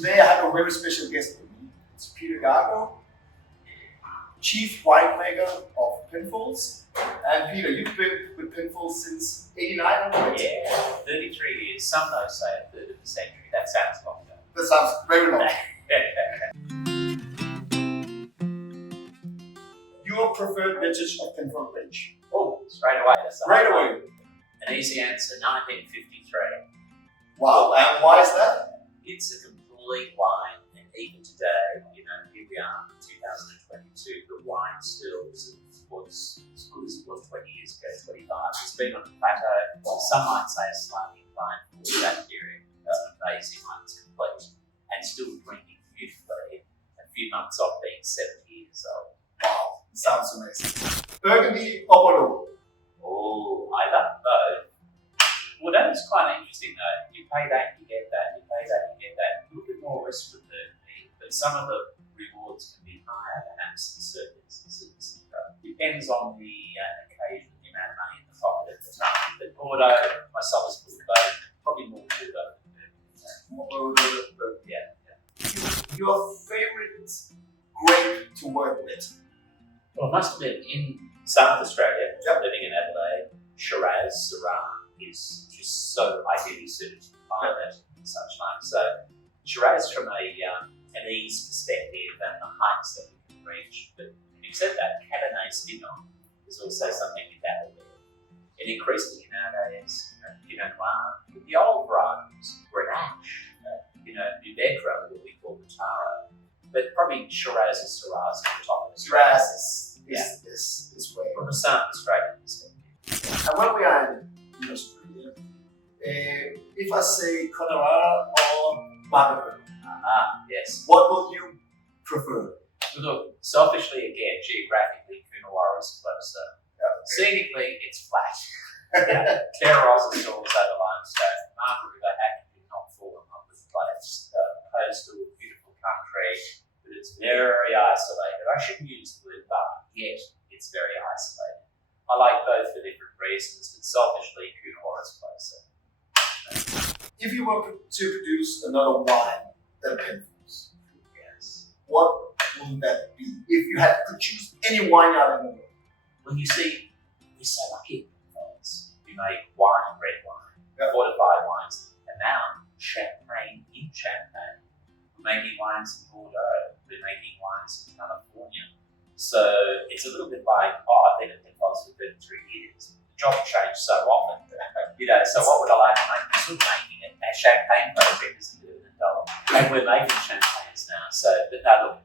Today I have a very special guest with me. It's Peter Gago, Chief Winemaker of Penfolds. And Peter, you've been with Penfolds since '89, right? Yeah, 33 years. Some though say a third of the century. That sounds long ago. That sounds very long. Your preferred vintage of Penfolds range? Oh, straight away. That's Right away. An easy answer, 1953. Wow, and why is that? It's a complete wine, and even today, you know, here we are in 2022, the wine still was as good as it was 20 years ago, 25. It's been on a plateau. Some might say a slightly inclined for that period. It's an amazing one, it's complete. And still drinking beautifully, a few months off being 70 years old. Wow, sounds amazing. Burgundy or Bordeaux? Oh, I love both. Well, that is quite interesting though. You pay that, you get that. You pay that, you get that. A little bit more risk with Burgundy, but some of the rewards can be higher perhaps in certain instances. Depends on the occasion, the amount of money in the pocket at the time. But Bordeaux, my solace for both, probably more Bordeaux than Burgundy. More Bordeaux than Burgundy. Yeah. Your favorite grape to work with? Well, I must admit, in South Australia, Yep. living in Adelaide, Shiraz, Syrah is just so ideally suited to climate and such like. So Shiraz from an ease perspective and the heights that we can reach. But having said that, Cabernet Sauvignon is also something we dabble with. And increasingly nowadays, Pinot Noir, with the old varieties, Grenache, Nubegra, what we call the Taro. But probably Shiraz and Syrah is at the top of the Shiraz is way. From a South Australian perspective. And when we are in Australia, if I say Connemara or Monaco, Yes. what would you prefer? Look, selfishly again, geographically, Coonawarra is closer. Scenically, it's flat. Terrorizer stores over limestone. Margaret River actually did not fall in love with the place. Coastal, beautiful country, but it's very isolated. I shouldn't use the word but, yet it's very isolated. I like both for different reasons, but selfishly, Coonawarra is closer. If you were to produce another wine than Penfolds, Yes. what would that be? If you had to choose any wine out in the world? Well, you see, we're so lucky at Penfolds. We make wine, red wine, fortified wines, and now champagne in Champagne. We're making wines in Bordeaux. We're making wines in California. So it's a little bit like, I've been at Penfolds for 33 years. The job changed so often. So what would I like to make? We're still making it. Our champagne project is $1 billion. And we're making champagnes now. But no, look,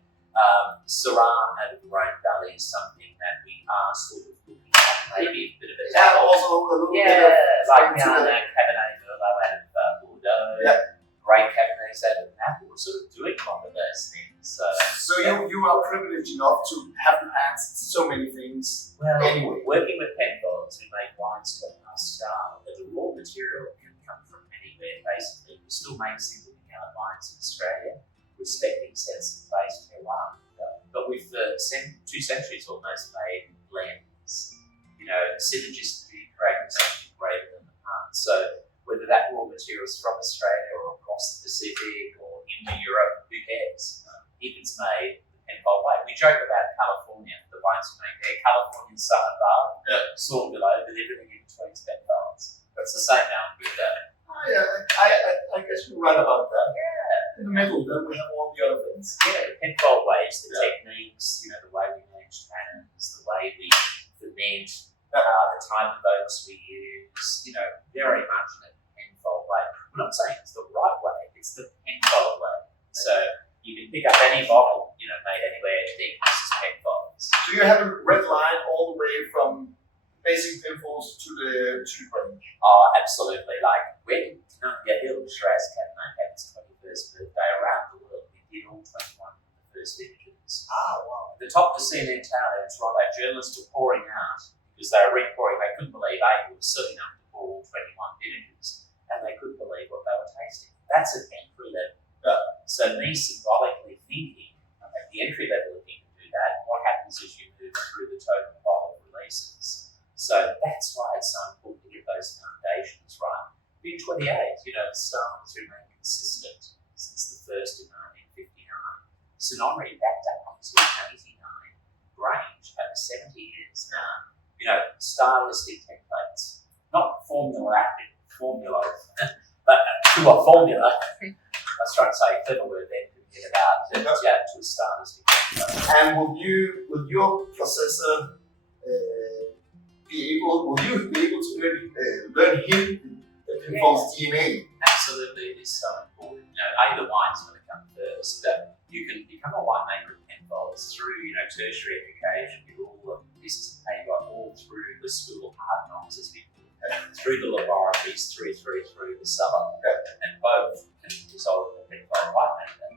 Syrah out of the Rhone Valley is something that we are sort of looking at. Maybe a bit of a dabble. Also a little bit of like we are now Cabernet Merlot out of Bordeaux. Yeah. Great Cabernets out of Napa. We're sort of doing one of those things. So you are privileged enough to have your hands in so many things. Well, Anyway. working with Penfolds, we make wines to our style, but the raw material can come from anywhere, basically. We still make single colour wines in Australia, respecting sense of place terroir. But with the 2 centuries almost made blends, synergistically creating something greater than the past. So whether that raw material is from Australia or across the Pacific or into Europe, who cares? If it's made the Penfold way. We joke about California, the wines we make there. Californian Southern Bar, soil below, but everything in between is Penfolds. That's the same now with that. I guess you're right about that. Yeah. In the middle, then we have all the other things. Yeah, the Penfold ways, the techniques, the way we manage tannins, the way we ferment, the type of oaks we use, very much in a Penfold way. I'm not saying it's the right way, it's the Penfold way. So you can pick up any bottle, made anywhere and think this is Penfolds. So you have a red line all the way from basic Penfolds to the Grange. Oh, absolutely. Like when Columbia Hill Shiraz Cabernet had its 21st birthday around the world, we did all 21 of the first vintages. Wow. At the top of the CNN Tower in Toronto, journalists were pouring out because they were re-pouring. They couldn't believe we were serving up to pour all 21 vintages, and they couldn't believe what they were tasting. That's at entry level. So me symbolically thinking at the entry level, if you can do that, what happens as you move through the total bottle releases? So that's why it's so important to get those foundations right. In 28, the style has remained consistent since the first in 1959. St Henri backed up to 89. Grange over 70 years. Stylistic templates, not formulated formulas, but to a formula. I was trying to say a clever word then, forget about to a stylistic template. And will your processor be able to learn him the Penfolds DNA? Absolutely, it is so important. The wine's going to come first, but you can become a winemaker at Penfolds through, tertiary education. You all this is all through the school of hard knocks, as we call it, through the laboratories, through the cellar, and both can result in a Penfold winemaker.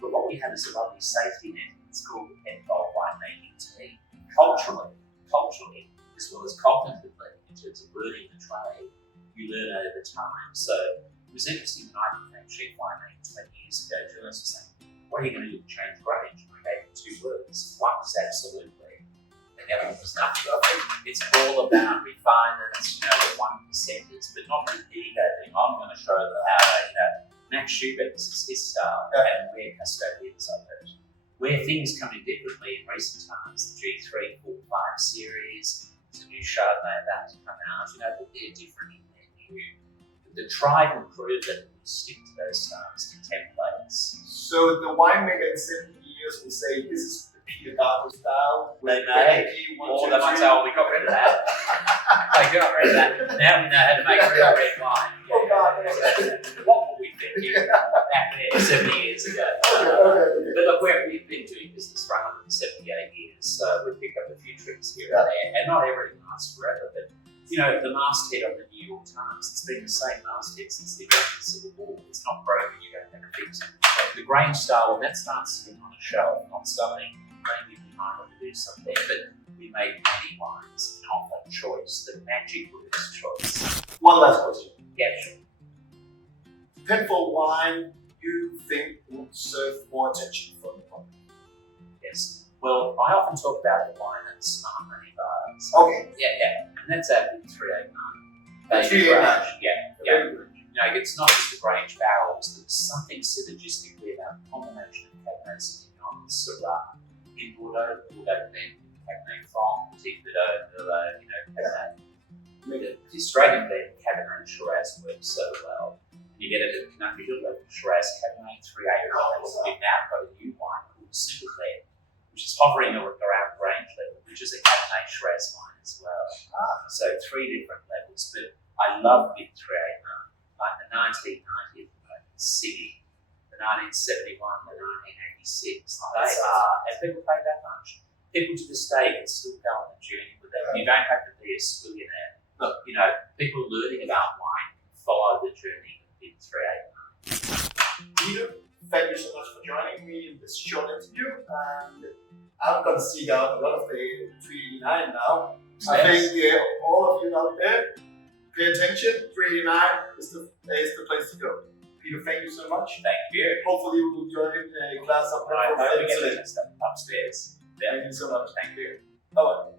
But what we have is a lovely safety net. It's called the Penfold winemaking team. Culturally, as well as cognitively, in terms of learning the trade, you learn over time. So it was interesting when I became chief winemaker 20 years ago. Journalists were saying, "What are you going to do to change Grange?" I gave them 2 words. One was absolutely, and the other one was nothing. It's all about refinements, the 1%ers, but not the ego thing. I'm going to show them how Max Schubert, this is his style, and we're custodians of it. Where things come in differently in recent times, the G3, 4, 5 series, there's a new Chardonnay about to come out, but they're different in their new. The tried and proven, we stick to those stylistic templates. So the winemaker in 70 years will say, this is the Peter Gago style. They may, or they might say, we got rid of that. They got rid of that. Now we know how to make real red wine. What were we thinking back there 70 years ago? But look, we've been doing business for 178 years, so we pick up a few tricks here and there, and not everything lasts forever, but the masthead on the New York Times, it's been the same masthead since the American Civil War. It's not broken, you don't have to fix it. The Grange style, when that starts sitting on a shelf, not selling, maybe we might want to do something, but we make many wines and offer choice. The magic word is choice. One last question. Yeah, sure. Penfold wine, you think would serve more attention from the public? Yes. Well, I often talk about the wine and smart money bars. Okay. Yeah. And that's our big 389. Baby Grange. Yeah. It's not just the Grange barrels. There's something synergistically about the combination of Cabernet Sauvignon and Syrah in Bordeaux, blend, Cabernet Franc, Petit Verdot, Merlot, Cabernet. The Australian blend, Cabernet and Shiraz works so well. And you get it at the Conakry Hill level, Shiraz Cabernet 389. We've now got a new wine called Super Blend, which is hovering around Grange level, which is a Cabernet Shiraz wine as well. So 3 different levels, but I love Big 389, like the 1990 City, the 1971, the 1986. They are, and people pay that much. People to this day can still go on the journey with it. You don't have to be a squillionaire. Look, people learning about wine can follow the journey of Big 389. Peter, thank you so much for joining me in this short interview, and I'm going to seek out a lot of the 389 now. Yes. I think all of you out there, pay attention. 389 is the place to go. Peter, thank you so much. Thank you. Hopefully we will join a class up upstairs. Thank you so much. Thank you. Bye-bye.